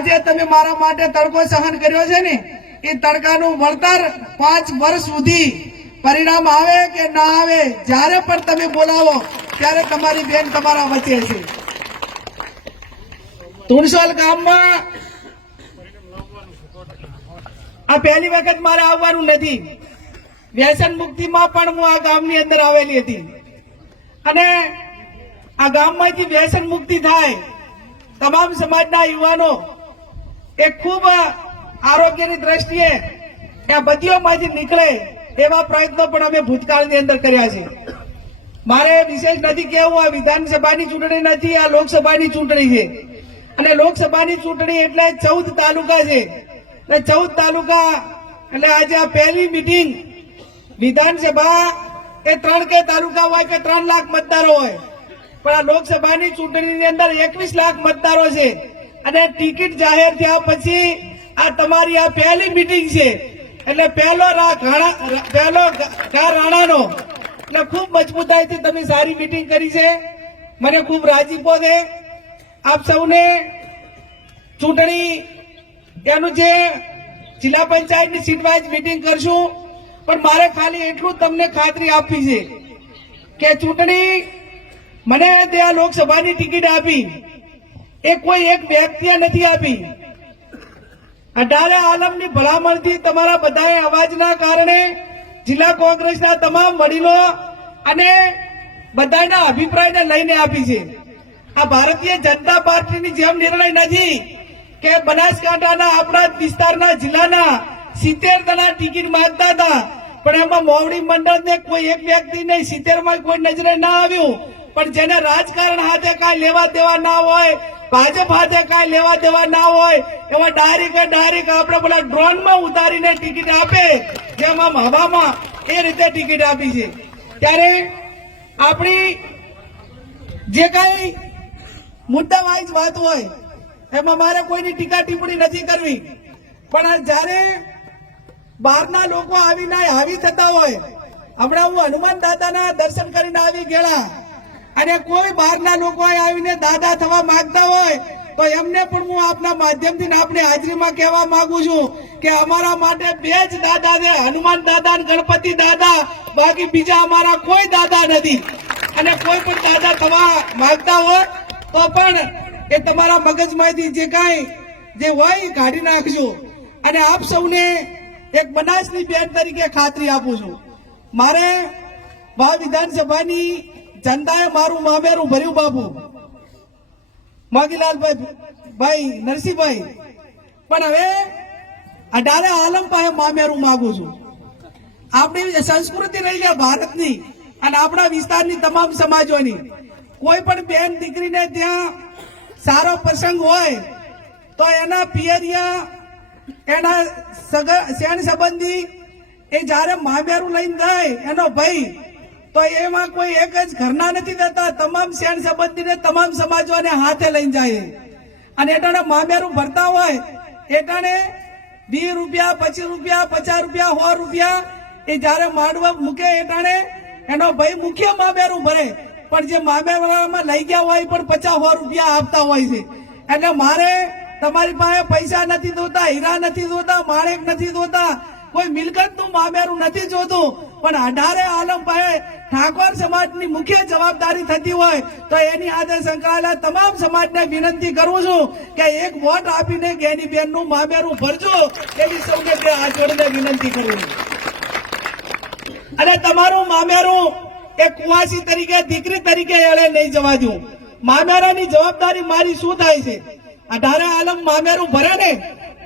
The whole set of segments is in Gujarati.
આજે તમે મારા માટે તડકો સહન કર્યો છે ને, એ તડકાનું વળતર પાંચ વર્ષ સુધી પરિણામ આવે કે ના આવે, જ્યારે પણ તમે બોલાવો, ત્યારે તમારી બેન તમારા વચ્ચે છે. તુણસોલ ગામમાં આ પહેલી વખત મારે આવવાનું નથી. વ્યસન મુક્તિમાં પણ હું આ ગામની અંદર આવેલી હતી. અને આ ગામમાંથી વ્યસન મુક્તિ થાય, તમામ સમાજના યુવાનો એ ખૂબ આરોગ્યની દ્રષ્ટિએ આ બદીઓમાંથી નીકળે એવા પ્રયત્નો પણ અમે ભૂતકાળની અંદર કર્યા છે. મારે વિશેષ નથી કેવું આ વિધાનસભાની ચૂંટણી નથી, આ લોકસભાની ચૂંટણી છે. અને લોકસભાની ચૂંટણી એટલે ચૌદ તાલુકા છે. અને ચૌદ તાલુકા, એટલે આજે આ પહેલી મિટિંગ વિધાનસભા એ ત્રણ કે તાલુકા હોય કે ત્રણ લાખ મતદારો હોય. પણ આ લોકસભાની ચૂંટણીની અંદર એકવીસ લાખ મતદારો છે. અને ટિકિટ જાહેર થયા પછી આ તમારી આ પહેલી મીટિંગ છે. એટલે પહેલો પહેલો ઘા રાણાનો. એટલે ખૂબ મજબૂતાઈથી તમે સારી મીટિંગ કરી છે. મને ખૂબ રાજીપો છે આપ સૌને ચૂંટણી એનું જે જિલ્લા પંચાયતની સીટ વાઇઝ મીટિંગ કરશું. પણ મારે ખાલી એટલું તમને ખાતરી આપવી છે કે ચૂંટણી મને ત્યાં લોકસભાની ટિકિટ આપી. એ કોઈ એક વ્યક્તિએ નથી આપી. અઢારે આલમની ભલામણથી તમારા બધાએ અવાજના કારણે જિલ્લા કોંગ્રેસના તમામ વડીલો અને બધાના અભિપ્રાયને લઈને આપી છે. આ ભારતીય જનતા પાર્ટીની જેમ નિર્ણય નથી કે બનાસકાંઠાના આપણા વિસ્તારના જિલ્લાના સિત્તેર જણા ટિકિટ માંગતા હતા. પણ એમાં મોવડી મંડળને કોઈ એક વ્યક્તિ નહીં સિત્તેરમાં કોઈ નજરે ના આવ્યું. પણ જેને રાજકારણ હાથે કાંઈ લેવા દેવા ના હોય ભાજપ હાથે કાંઈ લેવા દેવા ના હોય, એવા ડાયરેક્ટ ડાયરેક્ટ આપણે પેલા ડ્રોનમાં ઉતારીને ટિકિટ આપે, જેમ આમ હવામાં એ રીતે ટિકિટ આપી છે. ત્યારે આપણી જે કઈ મુદ્દા વાઇઝ વાત હોય, એમાં મારે કોઈની ટીકા ટિપ્પણી નથી કરવી. પણ જ્યારે બહારના લોકો આવીને હાવી થતા હોય, હમણાં હું હનુમાન દાદાના દર્શન કરીને આવી ગયેલા. અને કોઈ બહારના લોકો આવીને દાદા થવા માંગતા હોય, તો એમને પણ હું આપના માધ્યમથી આપની હાજરીમાં કહેવા માંગુ છું કે અમારા માટે બે જ દાદા છે, હનુમાન દાદા અને ગણપતિ દાદા. બાકી બીજા અમારા કોઈ દાદા નથી. અને કોઈ પણ દાદા થવા માંગતા હોય, તો પણ એ તમારા મગજમાંથી જે કાંઈ, જે હોય કાઢી નાખજો. અને આપ સૌને એક બનાસની બેન તરીકે ખાતરી આપું છું. મારે ભાવ વિધાનસભાની જનતાએ મારું મામેરું ભર્યું બાપુ. મોગીલાલભાઈ, ભાઈ, નરસિંહભાઈ. પણ હવે અઢારે આલમ પાસે મામેરું માગું છું. આપણી સંસ્કૃતિ રહી છે ભારતની અને આપણા વિસ્તારની તમામ સમાજોની, કોઈ પણ બેન દીકરીને ત્યાં સારો પ્રસંગ હોય, તો એના પિયરિયા, એના સગા શેણ સંબંધી એ જ્યારે મામેરું લઈને જાય એનો ભાઈ તો એમાં કોઈ એક જ ઘરના નથી થતા તમામ શેણ સંબંધીને તમામ સમાજોને હાથે લઈને જાય. અને એટાણે મામેરું ભરતા હોય, એટાણે વીસ રૂપિયા, પચીસ રૂપિયા, પચાસ રૂપિયા, સો રૂપિયા એ જ્યારે માંડવા મૂકે એટાણે, એનો ભાઈ મુખ્ય મામેરું ભરે. પણ જે મામેરામાં લઈ ગયા હોય પણ પચાસ, સો રૂપિયા આપતા હોય છે. એટલે મારે તમારી પાસે પૈસા નથી જોતા, હીરા નથી જોતા, માણેક નથી જોતા, કોઈ મિલકતનું મામેરું નથી જોતું પણ અઢારે આલમ પાસે ઠાકોર સમાજની મુખ્ય જવાબદારી થતી હોય તો એની સાથે સંકળાયેલા તમામ સમાજને વિનંતી કરું છું કે એક વોટ આપીને ગેની બેનનું મામેરું ભરજો, એવી સૌને બે વિનંતી કરું અને તમારું મામેરું એ કુવાસી તરીકે, દીકરી તરીકે એળે નહીં જવા દઉં. મામેરાની જવાબદારી મારી શું થાય છે? અઢારે આલમ મામેરું ભરે ને,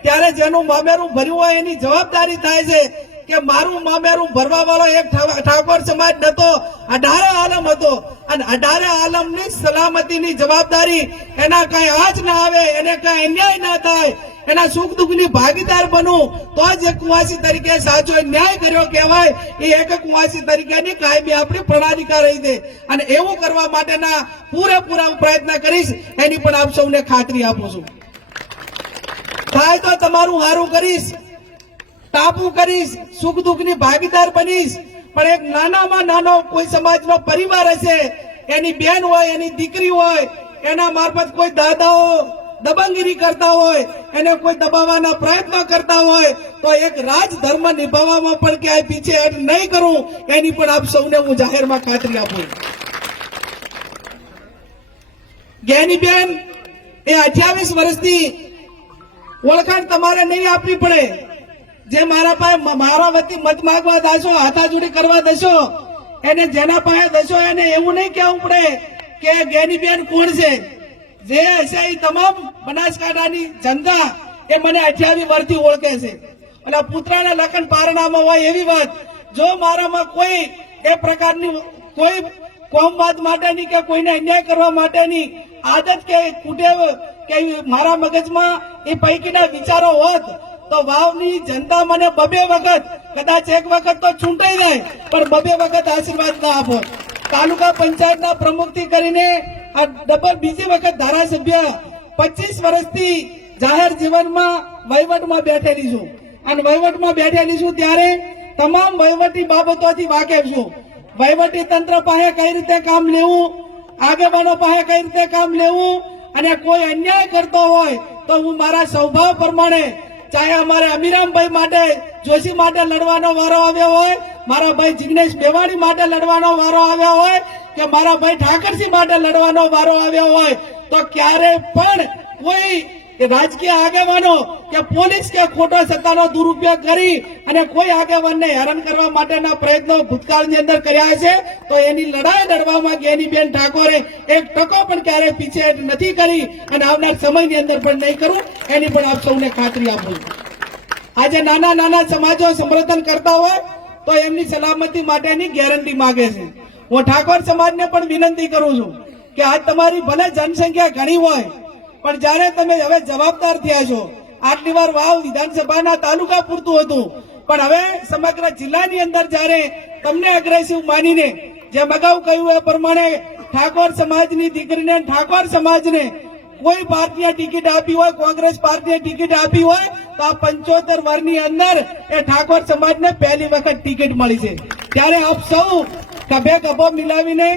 ત્યારે જેનું મામેરું ભર્યું હોય એની જવાબદારી થાય છે કે મારું મામેરું ભરવા વાળો એક ઠાકોર સમાજ નતો, અઢારે આલમ હતો. અને અઢારે આલમની સલામતીની જવાબદારી એના કઈ આજ ના આવે, એને કઈ અન્યાય ના થાય, એના સુખ દુઃખની ભાગીદાર બનવું તો જ એક કુવાસી તરીકે સાચો ન્યાય કર્યો કહેવાય. એ એક કુવાસી તરીકેની કાયમી આપણી પ્રણાલિકા રહી છે. અને એવું કરવા માટેના પૂરેપૂરા પ્રયત્ન કરીશ, એની પણ આપ સૌને ખાતરી આપું છું. થાય તો તમારું સારું કરીશ. ટાપુ કરીશ, સુખ દુઃખની ભાગીદાર બનીશ. પણ એક નાનામાં નાનો કોઈ સમાજનો પરિવાર હશે, એની બેન હોય, એની દીકરી હોય, એના મારફત કોઈ દાદાઓ દબંગીરી કરતા હોય, એને કોઈ દબાવવાના પ્રયત્ન કરતા હોય, તો એક રાજધર્મ નિભાવવામાં પણ ક્યાંય પીછે હટ નહીં કરું. એની પણ આપ સૌને હું જાહેરમાં ખાતરી આપું. જ્ઞાનીબેન એ અઠ્યાવીસ વર્ષથી ઓળખાણ તમારે નહીં આપવી પડે. જે મારા પાસે મારા વતી મત માગવા દેશો હાથાજોડી કરવા દેશો એને જેના પાસે દેશો એને એવું નહીં કહેવું પડે કે જ્ઞાનીબેન કોણ છે. જે હશે એ તમામ બનાસકાંઠાની જનતા એ મને અઠ્યાવી વર્ષથી ઓળખે છે. અને પુત્રના લખન પારણામાં હોય એવી વાત, જો મારામાં કોઈ એ પ્રકારની કોઈ કોમવાદ માટેની કે કોઈને અન્યાય કરવા માટેની આદત કે કુટેવ કે મારા મગજમાં એ પૈકીના વિચારો હોત તો વાવની જનતા મને બબે વખત, કદાચ એક વખત તો ચૂંટાઈ જાય, પણ બબે વખત આશીર્વાદ ના આપો. તાલુકા પંચાયતના પ્રમુખથી કરીને આ ડબલ બીજી વખત ધારાસભ્ય પચીસ વર્ષથી જાહેર જીવનમાં વહીવટમાં બેઠેલી છું. અને વહીવટમાં બેઠેલી છું ત્યારે તમામ વહીવટી બાબતોથી વાકેફ છું. વહીવટી તંત્ર પાસે કઈ રીતે કામ લેવું, આગેવાનો પાસે કઈ રીતે કામ લેવું, અને કોઈ અન્યાય કરતો હોય તો હું મારા સ્વભાવ પ્રમાણે ચાહે અમારે અમીરામભાઈ માટે, જોશી માટે લડવાનો વારો આવ્યો હોય, મારા ભાઈ જિગ્નેશ બેવાણી માટે લડવાનો વારો આવ્યો હોય, કે મારા ભાઈ ઠાકરસિંહ માટે લડવાનો વારો આવ્યો હોય, તો ક્યારે પણ કોઈ રાજકીય આગેવાનો કે પોલીસ કે ખોટો સત્તાનો દુરુપયોગ કરી અને કોઈ આગેવાનને હેરાન કરવા માટેના પ્રયત્નો ભૂતકાળની અંદર કર્યા છે, તો એની લડાઈ લડવામાં જ્ઞાનીબેન ઠાકોરે એક ટકો પણ ક્યારે પીછે નથી કરી અને આવનાર સમયની અંદર પણ નહીં કરું, એની પણ આપ સૌને ખાતરી આપું. આજે નાના નાના સમાજો સમર્થન કરતા હોય, તો એમની સલામતી માટેની ગેરંટી માગે છે. હું ઠાકોર સમાજને પણ વિનંતી કરું છું કે આજ તમારી ભલે જનસંખ્યા ઘણી હોય પણ જ્યારે તમે હવે જવાબદાર થયા છો, આટલી વાર વાવ વિધાનસભાના તાલુકા પૂરતું હતું. પણ હવે સમગ્ર જિલ્લાની અંદર જ્યારે તમને અગ્રેસિવ માનીને જેમ અગાઉ કહ્યું એ પ્રમાણે ઠાકોર સમાજની દીકરીને ઠાકોર સમાજને કોઈ પાર્ટીએ ટિકિટ આપી હોય, કોંગ્રેસ પાર્ટીએ ટિકિટ આપી હોય, તો આ પંચોતેર વર્ષની અંદર એ ઠાકોર સમાજને પહેલી વખત ટિકિટ મળી છે. ત્યારે આપ સૌ કભે કભો મિલાવીને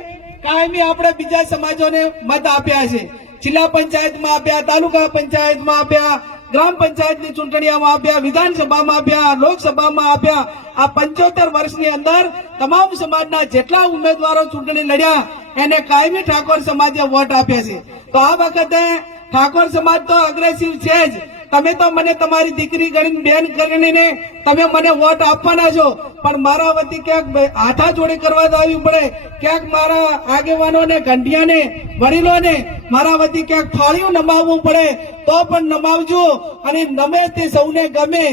કાયમી આપણે બીજા સમાજોને મત આપ્યા છે. જિલ્લા પંચાયતમાં આપ્યા, તાલુકા પંચાયતમાં આપ્યા, ગ્રામ પંચાયતની ચૂંટણીઓમાં આપ્યા, વિધાનસભામાં આપ્યા, લોકસભામાં આપ્યા. આ પંચોતેર વર્ષની અંદર તમામ સમાજના જેટલા ઉમેદવારો ચૂંટણી લડ્યા, એને કાયમી ઠાકોર સમાજે વોટ આપ્યા છે. તો આ વખતે ઠાકોર સમાજ તો અગ્રેસિવ છે જ. તમે તો મને તમારી દીકરી ગણીને બેન કરીને તમે મને વોટ આપવાના છો. પણ મારા વતી ક્યાંક હાથા જોડી કરવા આવી પડે. ક્યાંક મારા આગેવાનોને, ગંઢિયાને, વડીલોને મારા વતી ક્યાંક ફાળિયું નમાવવું પડે, તો પણ નમાવજો. અને નમે તે સૌને ગમે.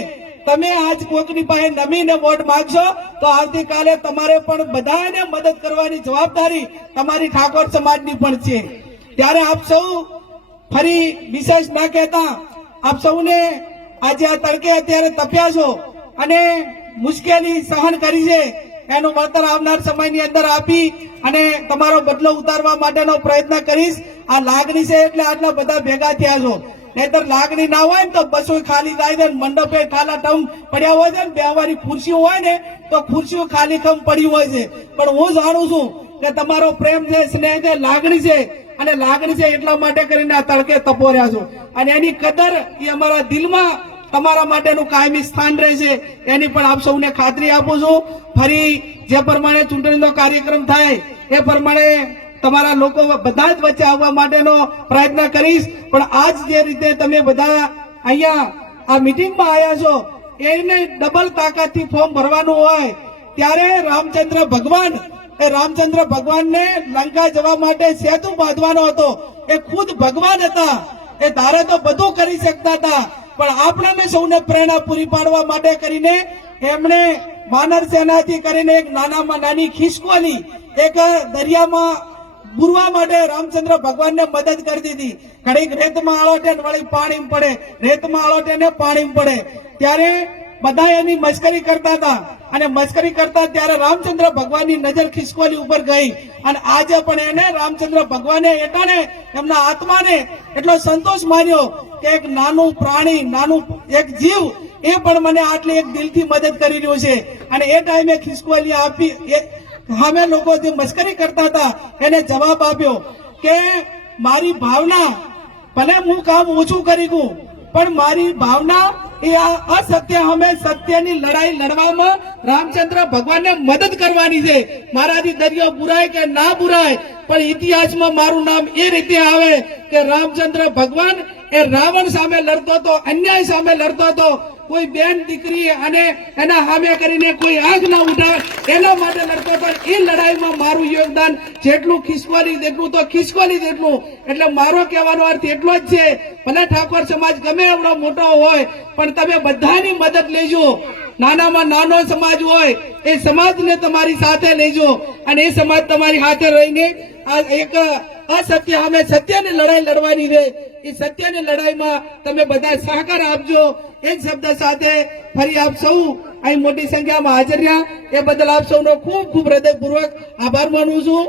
તમે આજ કોકની પાસે નમીને વોટ માંગશો, તો આવતીકાલે તમારે પણ બધાને મદદ કરવાની જવાબદારી તમારી ઠાકોર સમાજની પણ છે. ત્યારે આપ સૌ ફરી વિશેષ ના કહેતા આપ સૌને આજે આ તડકે અત્યારે તપ્યા છો અને મુશ્કેલી સહન કરી છે. એનું વળતર આવનાર સમયની અંદર આપી અને તમારો બદલો ઉતારવા માટેનો પ્રયત્ન કરીશ. આ લાગણી છે એટલે આટલા બધા ભેગા થયા છો. નહીતર લાગણી ના હોય ને તો બસો ખાલી થાય છે મંડપે ખાલા ટમ પડ્યા હોય છે ને બેહવાની ખુરશીઓ હોય ને, તો ખુરશીઓ ખાલી ખમ પડી હોય છે. પણ હું જાણું છું કે તમારો પ્રેમ છે, સ્નેહ છે, લાગણી છે, અને લાગણી છે એટલા માટે કરીને આ તડકે તપો રહ્યા છો. અને એની કદર એ અમારા દિલમાં તમારા માટેનું કાયમી સ્થાન રહેશે એની પણ આપ સૌને ખાતરી આપું છું. ફરી જે પ્રમાણે ચૂંટણીનો કાર્યક્રમ થાય, એ પ્રમાણે તમારા લોકો બધા જ વચ્ચે આવવા માટેનો પ્રયત્ન કરીશ. પણ આજ જે રીતે તમે બધા અહીંયા આ મિટિંગમાં આવ્યા છો, એને ડબલ તાકાતથી ફોર્મ ભરવાનું હોય, ત્યારે રામચંદ્ર ભગવાન એ રામચંદ્ર ભગવાનને લંકા જવા માટે સેતુ બાંધવાનો હતો. એ ખુદ ભગવાન હતા. એ ધારે તો બધું કરી શકતા હતા. પણ આપણને સૌને પ્રેરણા પૂરી પાડવા માટે કરીને એમણે વાનર સેનાથી કરીને એક નાનામાં નાની ખિસકોલી એક દરિયામાં બુરવા માટે રામચંદ્ર ભગવાનને મદદ કરી દીધી. ઘડીક રેતમાં આળોટે વળી પાણી પડે. રેતમાં આળોટે ને પાણી પડે. ત્યારે બધા એની મશ્કરી કરતા હતા. અને મસ્કરી કરતા ત્યારે રામચંદ્ર ભગવાનની નજર ખિસકોલી ઉપર ગઈ. અને આજે પણ એને રામચંદ્ર ભગવાને એટાને એમના આત્માને એટલો સંતોષ માન્યો કે એક નાનું પ્રાણી, નાનું એક જીવ એ પણ મને આટલી એક દિલથી મદદ કરી રહ્યું છે. અને એ ટાઈમે ખિસકોલી આપી સામે લોકો જે મસ્કરી કરતા હતા, એને જવાબ આપ્યો કે મારી ભાવના ભલે હું કામ ઓછું કરી ગયું પણ મારી ભાવના એ આ અસત્ય અમે સત્યની લડાઈ લડવામાં રામચંદ્ર ભગવાનને મદદ કરવાની છે. મારાથી દરિયો બુરાય કે ના બુરાય, પણ ઇતિહાસમાં મારું નામ એ રીતે આવે કે રામચંદ્ર ભગવાન એ રાવણ સામે લડતો હતો, અન્યાય સામે લડતો હતો. કોઈ બેન દીકરી અને એના સામે કરીને કોઈ આગ ના ઉઠાવે, એના માટે લડતો પણ એ લડાઈમાં મારું યોગદાન જેટલું ખિસકોલી તેટલું તો ખિસકોલી તેટલું એટલે મારો કહેવાનો અર્થ એટલો જ છે, ભલે ઠાકોર સમાજ ગમે એવડો મોટો હોય, પણ તમે બધાની મદદ લેજો. નાનામાં નાનો સમાજ હોય, એ સમાજને તમારી સાથે લેજો અને એ સમાજ તમારી સાથે રહીને આ એક અસત્ય અમે સત્યની લડાઈ લડવાની છે એ સત્યની લડાઈમાં તમે બધા સહકાર આપજો. એ જ શબ્દ સાથે ફરી આપ સૌ અહીં મોટી સંખ્યામાં હાજર રહ્યા. એ બદલ આપ સૌનો ખૂબ ખૂબ હૃદયપૂર્વક આભાર માનું છું.